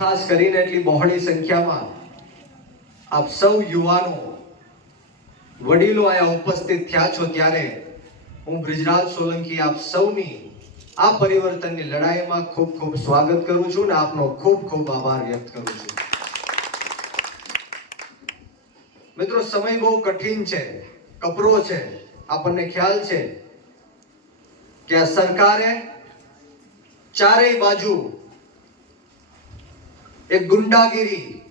ખાસ કરીને એટલી બહોળી સંખ્યામાં આપ સૌ યુવાનો વડીલો આયા ઉપસ્થિત થયા છો ત્યારે હું બ્રિજરાજ સોલંકી આપ સૌની આ પરિવર્તનની લડાઈમાં ખૂબ ખૂબ સ્વાગત કરું છું ને આપનો ખૂબ ખૂબ આભાર વ્યક્ત કરું છું. મિત્રો, સમય બહુ કઠિન છે, કપરો છે. આપણને ખ્યાલ છે કે આ સરકારે ચારેય બાજુ એક ગુંડાગીરી,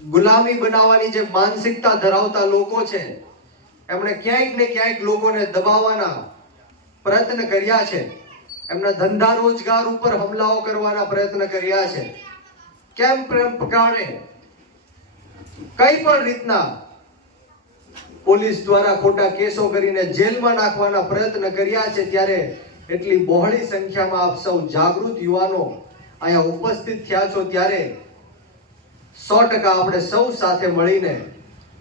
ગુલામી બનાવવાની જે માનસિકતા ધરાવતા લોકો છે એમણે ક્યાંક ને ક્યાંક લોકોને દબાવવાના પ્રયત્ન કર્યા છે. એમના ધંધા રોજગાર ઉપર હુમલાઓ કરવાના પ્રયત્ન કર્યા છે. કેમ પ્રકારે કઈ પણ રીતના પોલીસ દ્વારા ખોટા કેસો કરીને જેલમાં નાખવાના પ્રયત્ન કર્યા છે. ત્યારે એટલી બહોળી સંખ્યામાં આપ સૌ જાગૃત યુવાનો અહીંયા ઉપસ્થિત થયા છો ત્યારે 100% આપણે સૌ સાથે મળીને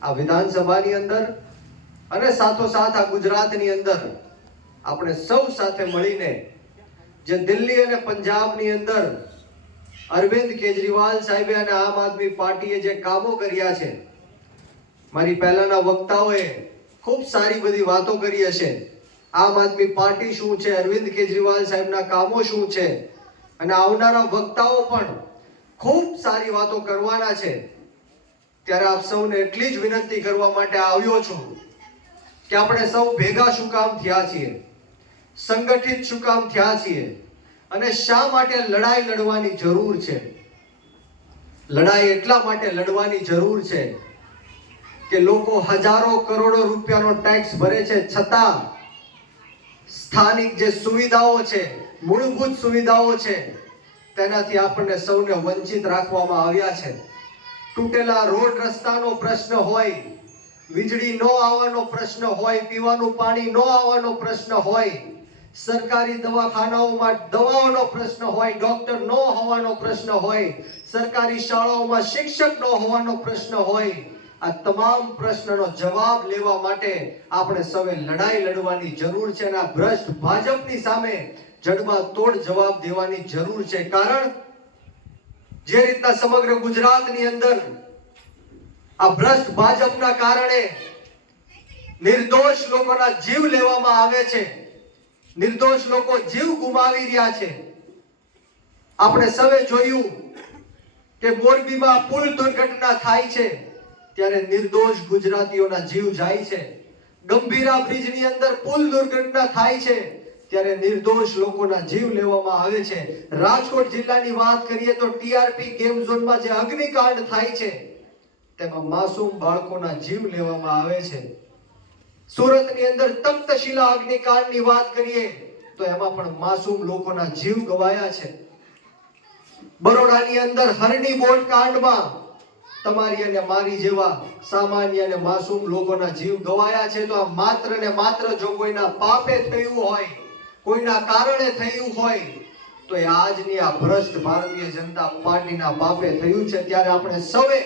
આ વિધાનસભાની અંદર અને સાથોસાથ આ ગુજરાતની અંદર આપણે સૌ સાથે મળીને જે દિલ્હી અને પંજાબની અંદર અરવિંદ કેજરીવાલ સાહેબે અને આમ આદમી પાર્ટીએ જે કામો કર્યા છે, મારી પહેલાના વક્તાઓએ ખૂબ સારી બધી વાતો કરી હશે. આમ આદમી પાર્ટી શું છે, અરવિંદ કેજરીવાલ સાહેબના કામો શું છે, અને આવનારા વક્તાઓ પણ ખૂબ સારી વાતો કરવાના છે. ત્યારે આપ સૌને એટલી જ વિનંતી કરવા માટે આવ્યો છું કે આપણે સૌ ભેગા શું કામ થયા છીએ, સંગઠિત શું કામ થયા છીએ, અને શા માટે લડાઈ લડવાની જરૂર છે. લડાઈ એટલા માટે લડવાની જરૂર છે કે લોકો હજારો કરોડો રૂપિયાનો ટેક્સ ભરે છે, છતાં સ્થાનિક જે સુવિધાઓ છે, મૂળભૂત સુવિધાઓ છે, તેનાથી આપણને સૌને વંચિત રાખવામાં આવ્યા છે. તૂટેલા રોડ રસ્તાનો પ્રશ્ન હોય, વીજળી ન આવવાનો પ્રશ્ન હોય, પીવાનું પાણી ન આવવાનો પ્રશ્ન હોય, સરકારી દવાખાનાઓમાં દવાઓનો પ્રશ્ન હોય, ડોક્ટર ન હોવાનો પ્રશ્ન હોય, સરકારી શાળાઓમાં શિક્ષક ન હોવાનો પ્રશ્ન હોય, આ તમામ પ્રશ્નનો જવાબ લેવા માટે આપણે સૌએ લડાઈ લડવાની જરૂર છે. અને આ ભ્રષ્ટ ભાજપની સામે જડબાતોડ જવાબ દેવાની જરૂર છે. કારણ જે રીતના સમગ્ર ગુજરાતની અંદર આ ભ્રષ્ટ ભાજપના કારણે નિર્દોષ લોકોના જીવ લેવામાં આવે છે, નિર્દોષ લોકો જીવ ગુમાવી રહ્યા છે. આપણે સૌએ જોયું કે મોરબીમાં પુલ દુર્ઘટના થાય છે ત્યારે નિર્દોષ ગુજરાતીઓના જીવ જાય છે. ગંભીરા બ્રિજની અંદર પુલ દુર્ઘટના થાય છે ત્યારે નિર્દોષ લોકોના જીવ લેવામાં આવે છે. રાજકોટ જિલ્લાની વાત કરીએ તો ટીઆરપી ગેમ ઝોનમાં જે અગ્નિકાંડ થાય છે તેમાં માસૂમ બાળકોના જીવ લેવામાં આવે છે. સુરતની અંદર તખ્તશિલા અગ્નિકાંડની વાત કરીએ તો એમાં પણ માસૂમ લોકોના જીવ ગવાયા છે. બરોડાની અંદર હરણી બોટ કાંડમાં તમારી અને મારી જેવા સામાન્ય અને માસૂમ લોકોના જીવ ગવાયા છે. તો આ માત્ર ને માત્ર જો કોઈના પાપે થયું હોય, કોઈના કારણે થયું હોય તો એ આજની આ ભ્રષ્ટ ભારતીય જનતા પાર્ટીના પાપે થયું છે. ત્યારે આપણે સૌએ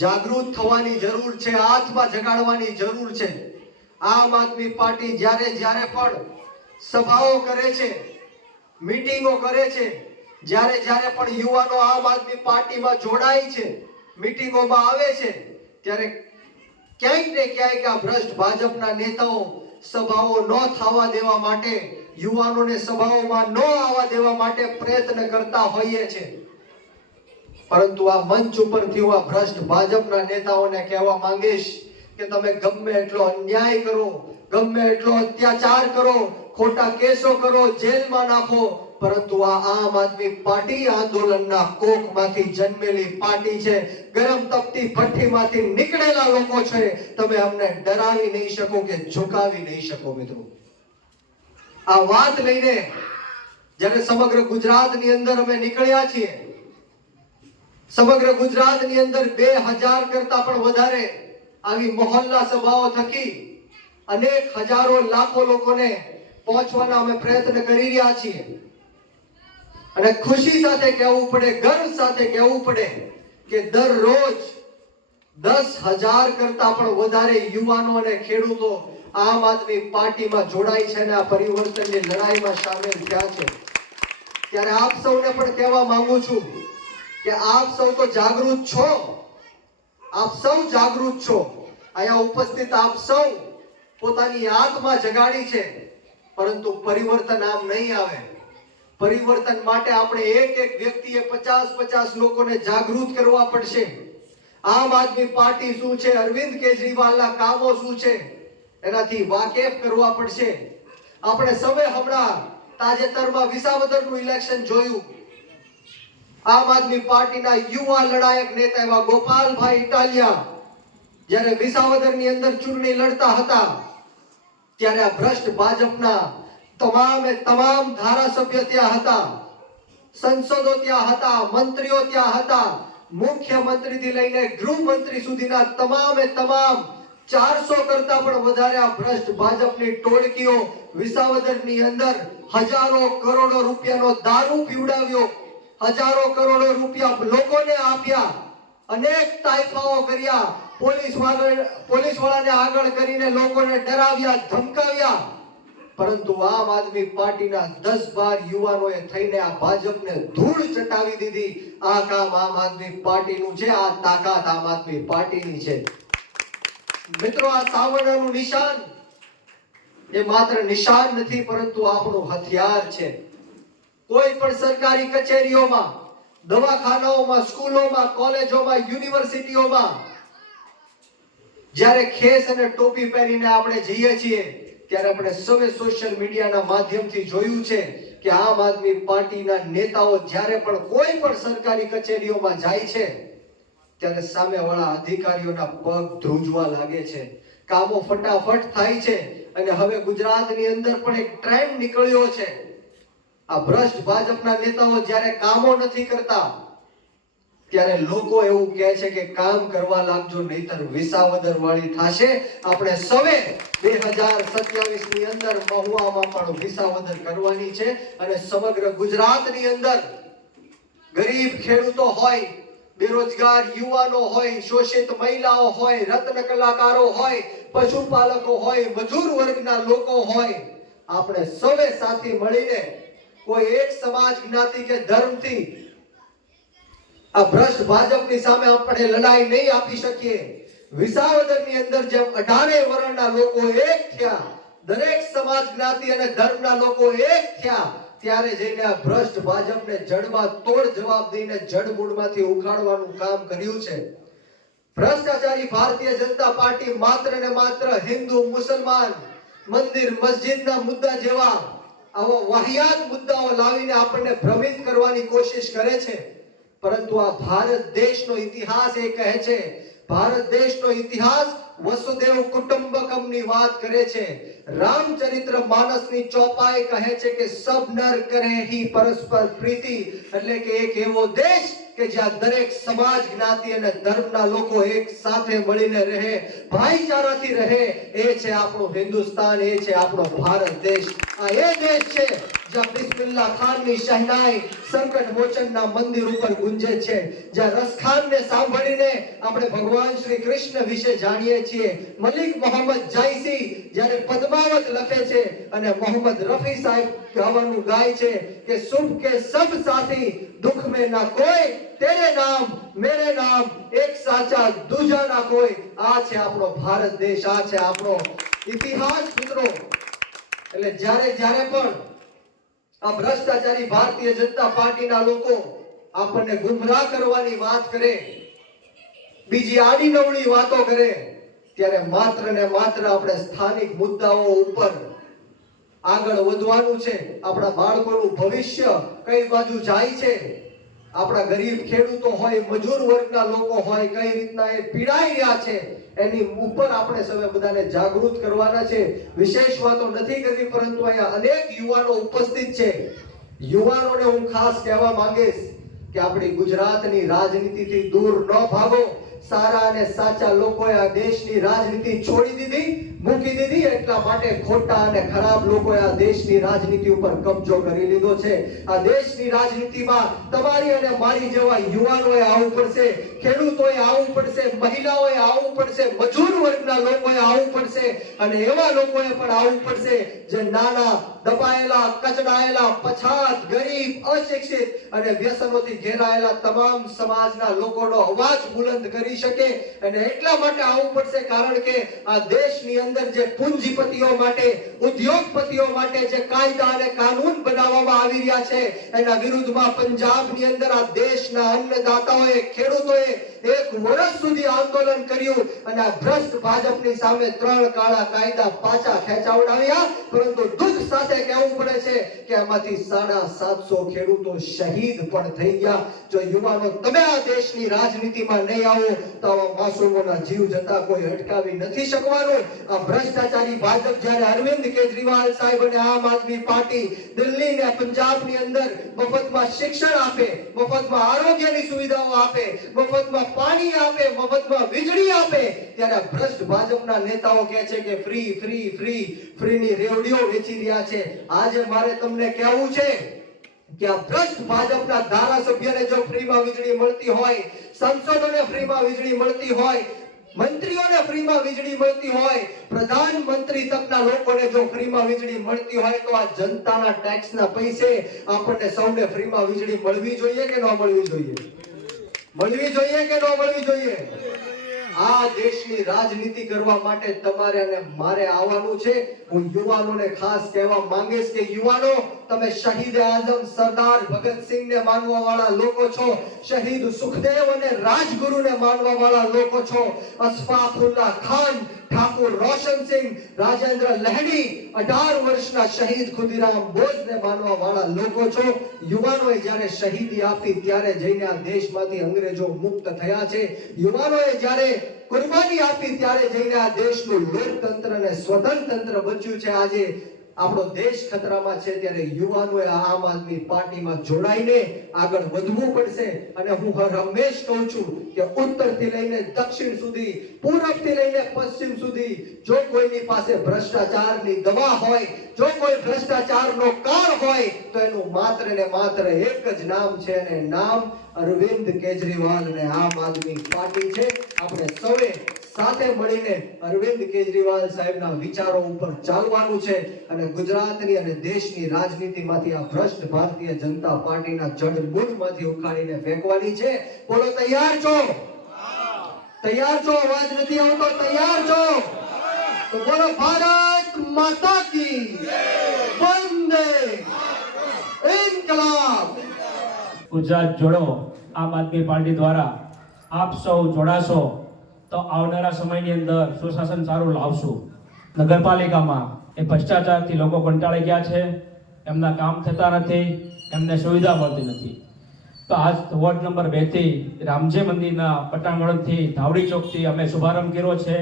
જાગૃત થવાની જરૂર છે, આત્મા જગાડવાની જરૂર છે. આમ આદમી પાર્ટી જ્યારે પણ સભાઓ કરે છે, મીટિંગો કરે છે, જ્યારે પણ યુવાનો આમ આદમી પાર્ટીમાં જોડાય છે, મીટિંગોમાં આવે છે, ત્યારે ક્યાંક ને ક્યાંક આ ભ્રષ્ટ ભાજપના નેતાઓ સભાઓ ન થવા દેવા માટે, યુવાનોને સભાઓમાં ન આવવા દેવા માટે પ્રયત્ન કરતા હોઈએ છે. પરંતુ આ મંચ ઉપરથી હું આ ભ્રષ્ટ ભાજપના નેતાઓને કહેવા માંગીશ કે તમે ગમે એટલો અન્યાય કરો, ગમે એટલો અત્યાચાર કરો, ખોટા કેસો કરો, જેલમાં નાખો, પરંતુ આ આમ આદમી પાર્ટી આંદોલનના કોખમાંથી જન્મેલી પાર્ટી છે. ગરમ તપતી ભઠ્ઠીમાંથી નીકળેલા લોકો છે. તમે અમને ડરાવી નહીં શકો કે ઝુકાવી નહીં શકો. મિત્રો, આ વાત લઈને જ્યારે સમગ્ર ગુજરાતની અંદર અમે નીકળ્યા છીએ, સમગ્ર ગુજરાતની અંદર 2000 કરતા પણ વધારે આવી મોહલ્લા સભાઓ થકી અનેક હજારો લાખો લોકોને પહોંચવાના અમે પ્રયત્ન કરી રહ્યા છીએ. અને ખુશી સાથે કહેવું પડે, ગર્વ સાથે કહેવું પડે કે દરરોજ 10,000 કરતા પણ વધારે યુવાનો અને ખેડૂતો આમ આદમી પાર્ટીમાં જોડાય છે અને આ પરિવર્તનની લડાઈમાં સામેલ થયા છે. ત્યારે આપ સૌને પણ કહેવા માંગુ છું કે આપ સૌ તો જાગૃત છો, આપ સૌ જાગૃત છો, અહીંયા ઉપસ્થિત આપ સૌ પોતાની આત્મા જગાડી છે, પરંતુ પરિવર્તન આમ નહીં આવે. પરિવર્તન માટે આપણે એક એક વ્યક્તિએ 50 લોકોને જાગૃત કરવા પડશે. આમ આદમી પાર્ટી શું છે, અરવિંદ કેજરીવાલના કામો શું છે, એનાથી વાકેફ કરવા પડશે. આપણે સૌએ હમણાં તાજેતરમાં વિસાવદરનું ઇલેક્શન જોયું. આમ આદમી પાર્ટીના યુવા લડાયક નેતા એવા ગોપાલભાઈ ઇટાલિયા જ્યારે વિસાવદરની અંદર ચૂંટણી લડતા હતા, ત્યારે આ ભ્રષ્ટ ભાજપના તમામે તમામ ધારાસભ્ય ત્યાં હતા, સંસદો ત્યાં હતા, મંત્રીઓ ત્યાં હતા, મુખ્યમંત્રીથી લઈને ગૃહમંત્રી સુધીના તમામે તમામ 400 કરતા પણ વધારે આ ભ્રષ્ટ ભાજપની ટોળકીઓ વિસાવદરની અંદર હજારો કરોડો રૂપિયાનો દારૂ પીવડાવ્યો, હજારો કરોડો રૂપિયા લોકોને આપ્યા, અનેક તાઇફાઓ કર્યા, પોલીસ વાળાને આગળ કરીને લોકોને ડરાવ્યા, ધમકાવ્યા. પરંતુ આમ આદમી પાર્ટીના 10-12 યુવાનોએ થઈને આ ભાજપને ધૂળ ચટાવી દીધી. આ કામ આમ આદમી પાર્ટીનું છે, આ તાકાત આમ આદમી પાર્ટીની છે. મિત્રો, આ સાવરણાનું નિશાન એ માત્ર નિશાન નથી, પરંતુ આપણું હથિયાર છે. કોઈ પણ સરકારી કચેરીઓમાં, દવાખાનાઓમાં, સ્કૂલોમાં, કોલેજોમાં, યુનિવર્સિટીઓમાં જ્યારે ખેસ અને ટોપી પહેરીને આપણે જઈએ છીએ, ત્યારે આપણે સૌએ સોશિયલ મીડિયાના માધ્યમથી જોયું છે કે આમ આદમી પાર્ટીના નેતાઓ જ્યારે પણ કોઈ પણ સરકારી કચેરીઓમાં જાય છે, ત્યારે સામેવાળા અધિકારીઓના પગ ધ્રુજવા લાગે છે, કામો ફટાફટ થાય છે. અને હવે ગુજરાતની અંદર પણ એક ટ્રેન્ડ નીકળ્યો છે. આ ભ્રષ્ટ ભાજપના નેતાઓ જ્યારે કામો નથી કરતા, ત્યારે લોકો એવું કહે છે કે કામ કરવા લાગજો, નહીતર વિસાવદર વાળી થાશે. આપણે સૌએ 2027 ની અંદર મહુવામાં પણ વિસાવદર કરવાની છે. અને સમગ્ર ગુજરાતની અંદર ગરીબ ખેડૂતો હોય, બેરોજગાર યુવાનો હોય, શોષિત મહિલાઓ હોય, રત્ન કલાકારો હોય, પશુપાલકો હોય, મજૂર વર્ગના લોકો હોય, આપણે સૌએ સાથે મળીને કોઈ એક સમાજ, જ્ઞાતિ કે ધર્મથી આ ભ્રષ્ટ ભાજપની સામે આપણે લડાઈ નહીં આપી શકીએ. વિસાવદરની અંદર જેમ 18 વર્ણના લોકો એક થયા, દરેક સમાજ, જ્ઞાતિ અને ધર્મના લોકો એક થયા, ત્યારે જઈને આ ભ્રષ્ટ ભાજપને જડમાં તોડ જવાબ દઈને જડમૂળમાંથી ઉખાડવાનું કામ કર્યું છે. ભ્રષ્ટાચારી ભારતીય જનતા પાર્ટી માત્ર ને માત્ર હિન્દુ, મુસલમાન, મંદિર, મસ્જિદના મુદ્દા જેવા આવા વાહિયાત મુદ્દાઓ લાવીને આપણને ભ્રમિત કરવાની કોશિશ કરે છે. પરંતુ આ ભારત દેશનો ઇતિહાસ એ કહે છે, ભારત દેશનો ઇતિહાસ વસુદેવ કુટુંબકમની વાત કરે છે. રામચરિત્ર માનસની ચોપાઈ કહે છે કે સબ નર કરે હી પરસ્પર પ્રીતિ, એટલે કે એક એવો દેશ કે જ્યાં દરેક સમાજ, જ્ઞાતિ અને ધર્મના લોકો એક સાથે મળીને રહે, ભાઈચારાથી રહે, એ છે આપણું હિન્દુસ્તાન, એ છે આપણો ભારત દેશ. આ એ દેશ છે જ્યાં બિસ્મિલ્લાહ ખાનની શહનાઈ સંકટ મોચનના મંદિર ઉપર ગુંજે છે, જ્યાં રસખાનને સાંભળીને આપણે ભગવાન શ્રી કૃષ્ણ વિશે જાણીએ છીએ. મલિક મોહમ્મદ જાયસી જ્યારે પદ્માવત લખે છે અને મોહમ્મદ રફી સાહેબ ગાવાનું ગાય છે કે સુખ કે સબ સાથી, દુખ में ना कोई, तेरे नाम मेरे नाम, एक साचा दूजा ना कोई. આ છે આપણો ભારત દેશ, આ છે આપણો ઇતિહાસ. મિત્રો, એટલે જ્યારે પણ આ ભ્રષ્ટાચારી ભારતીય જનતા પાર્ટીના લોકો આપણને ગુમરાહ કરવાની વાત કરે, બીજી આડી નવળી વાતો કરે, ત્યારે માત્ર ને માત્ર આપણે સ્થાનિક મુદ્દાઓ ઉપર આગળ વધવાનું છે. આપણા બાળકોનું ભવિષ્ય કઈ બાજુ જાય છે, આપણા ગરીબ ખેડૂતો હોય, મજૂર વર્ગના લોકો હોય, કઈ રીતના એ પીડાઈ રહ્યા છે, એની ઉપર આપણે સૌએ બધાને જાગૃત કરવાના છે. વિશેષ વાતો નથી કરવી, પરંતુ અહીંયા અનેક યુવાનો ઉપસ્થિત છે. યુવાનોને હું ખાસ કહેવા માંગીશ કે આપણી ગુજરાતની રાજનીતિથી દૂર ન ભાગો. સારા અને સાચા લોકોએ આ દેશની રાજનીતિ છોડી દીધી, મૂકી દીધી, એટલા માટે ખોટા અને ખરાબ લોકોએ આ દેશની રાજનીતિ ઉપર કબજો કરી લીધો છે. આ દેશની રાજનીતિમાં તમારી અને મારી જેવા યુવાનોએ આવવું પડશે, ખેડૂતોએ આવવું પડશે, મહિલાઓએ આવવું પડશે, મજૂર વર્ગના લોકોએ આવવું પડશે અને એવા લોકોએ પણ આવવું પડશે જે નાના, દબાયેલા, કચડાયેલા, પછાત, ગરીબ, અશિક્ષિત અને વ્યસનોથી ઘેરાયેલા તમામ સમાજના લોકોનો અવાજ બુલંદ કરી શકે. અને એટલા માટે આવવું પડશે કારણ કે આ દેશની અંદર જે પૂંજીપતિઓ માટે, ઉદ્યોગપતિઓ માટે જે કાયદા અને કાનૂન બનાવવામાં આવી રહ્યા છે એના વિરુદ્ધમાં પંજાબની અંદર આ દેશના અન્નદાતાઓએ, ખેડૂતોએ 1 વર્ષ સુધી આંદોલન કર્યું અને આ ભ્રષ્ટ ભાજપની સામે 3 કાળા કાયદા પાછા ખેંચાવડાવ્યા. પરંતુ દુઃખ સાથે કહેવું પડે છે કે આમાંથી 750 ખેડૂતો શહીદ પણ થઈ ગયા. જો યુવાનો તમે આ દેશની રાજનીતિમાં નહીં આવો તો આવા માસૂમોના જીવ જતા કોઈ અટકાવી નથી શકવાનું. આ ભ્રષ્ટાચારી ભાજપ જ્યારે અરવિંદ કેજરીવાલ સાહેબ અને આમ આદમી પાર્ટી દિલ્હી ને પંજાબની અંદર મફતમાં શિક્ષણ આપે, મફતમાં આરોગ્યની સુવિધાઓ આપે, મફતમાં પાણી આપે, મફતમાં વીજળી આપે, ત્યારે ભ્રષ્ટ ભાજપના નેતાઓ કહે છે કે ફ્રી ફ્રી ફ્રી ફ્રીની રેવડીઓ વેચી રહ્યા છે. આજે મારે તમને કહેવું છે કે આ ભ્રષ્ટ ભાજપના ધારાસભ્યને જો ફ્રીમાં વીજળી મળતી હોય, સંસદોને ફ્રીમાં વીજળી મળતી હોય, મંત્રીઓને ફ્રીમાં વીજળી મળતી હોય, પ્રધાનમંત્રી તકના લોકોને જો ફ્રીમાં વીજળી મળતી હોય તો આ જનતાના ટેક્સના પૈસે આપણને સૌને ફ્રીમાં વીજળી મળવી જોઈએ કે ન મળવી જોઈએ? મળવી જોઈએ કે ન મળવી જોઈએ? આ દેશની રાજનીતિ કરવા માટે તમારે અને મારે આવવાનું છે. હું યુવાનોને ખાસ કહેવા માંગીશ કે યુવાનો, તમે શહીદ આઝમ સરદાર ભગતસિંહને માનવા વાળા લોકો છો, શહીદ સુખદેવ અને રાજગુરુને માનવા વાળા લોકો છો, અશફાકુલ્લા ખાન, ઠાકુર રોશનસિંહ, રાજેન્દ્ર લહેડી, 18 વર્ષના શહીદ ખુદીરામ બોઝને માનવા વાળા લોકો છો. યુવાનોએ જ્યારે શહીદી આપી ત્યારે જઈને આ દેશમાંથી અંગ્રેજો મુક્ત થયા છે. યુવાનોએ જ્યારે કુરબાની આપી ત્યારે જઈને આ દેશનું લોકતંત્ર અને સ્વતંત્ર બચ્યું છે. આજે આપણો દેશ ખતરામાં છે ત્યારે યુવાનોએ આમ આદમી પાર્ટીમાં જોડાઈને આગળ વધવું પડશે. અને હું હંમેશ કહું છું કે ઉત્તરથી લઈને દક્ષિણ સુધી, પૂર્વથી લઈને પશ્ચિમ સુધી જો કોઈની પાસે ભ્રષ્ટાચારની દવા હોય, જો કોઈ ભ્રષ્ટાચારનો કાળ હોય તો એનું માત્ર ને માત્ર એક જ નામ છે અને નામ અરવિંદ કેજરીવાલ અને આમ આદમી પાર્ટી છે. આપણે સૌએ સાથે મળીને અરવિંદ કેજરીવાલ સાહેબના વિચારો ઉપર ચાલવાનું છે અને ગુજરાતની અને દેશની રાજનીતિમાંથી આ ભ્રષ્ટ ભારતીય જનતા પાર્ટીના જડમૂળમાંથી ઉખાડીને ફેંકવાની છે. બોલો તૈયાર છો? તૈયાર છો? અવાજ નથી આવતો. તૈયાર છો? તો બોલો ભારત માતા કી વંદે ઇન્કલાબ. ગુજરાત જોડો આમ આદમી પાર્ટી દ્વારા આપ સૌ જોડાશો તો આવનારા સમયની અંદર સુશાસન સારું લાવશું. નગરપાલિકામાં એ ભ્રષ્ટાચારથી લોકો કંટાળી ગયા છે, એમના કામ થતા નથી, એમને સુવિધા મળતી નથી. તો આજ વોર્ડ નંબર 2 થી રામજી મંદિરના પટાંગણથી ધાવડી ચોકથી અમે શુભારંભ કર્યો છે.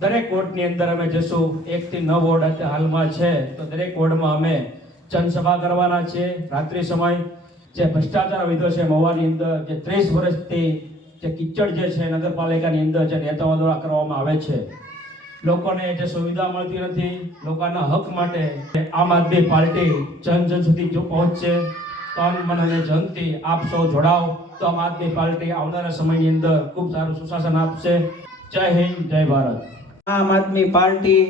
દરેક વોર્ડની અંદર અમે જશું. 1 થી 9 વોર્ડ હાલમાં છે તો દરેક વોર્ડમાં અમે જનસભા કરવાના છે. રાત્રિ સમય જે ભ્રષ્ટાચાર વિધો છે મહુવાની અંદર, જે 30 વર્ષથી જે કિચડ જે છે નગરપાલિકાની અંદર જે નેતાઓ દ્વારા કરવામાં આવે છે, લોકોને જે સુવિધા મળતી નથી, લોકોના હક માટે આમ આદમી પાર્ટી જન સુધી જો પહોંચશે, તન મન અને જનથી આપ સૌ જોડાવ તો આમ આદમી પાર્ટી આવનારા સમયની અંદર ખૂબ સારું સુશાસન આપશે. જય હિન્દ, જય ભારત. આમ આદમી પાર્ટી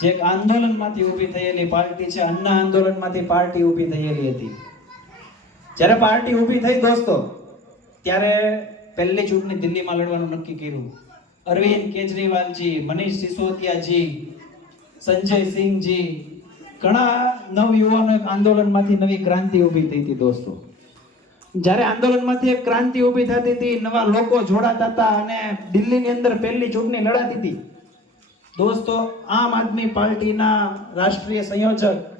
જે એક આંદોલનમાંથી ઊભી થયેલી પાર્ટી છે, અન્ન આંદોલનમાંથી પાર્ટી ઊભી થયેલી હતી. જ્યારે પાર્ટી ઊભી થઈ દોસ્તો, ત્યારે પહેલી ચૂંટણી દિલ્હીમાં લડવાનું નક્કી કર્યું. અરવિંદ કેજરીવાલજી, મનીષ સિસોદિયાજી, સંજય સિંહજી, ઘણા નવયુવાનો આંદોલનમાંથી નવી ક્રાંતિ ઊભી થઈ હતી દોસ્તો. જ્યારે આંદોલનમાંથી એક ક્રાંતિ ઊભી થતી હતી, નવા લોકો જોડાતા હતા અને દિલ્હીની અંદર પહેલી ચૂંટણી લડાતી હતી દોસ્તો. આમ આદમી પાર્ટીના રાષ્ટ્રીય સંયોજક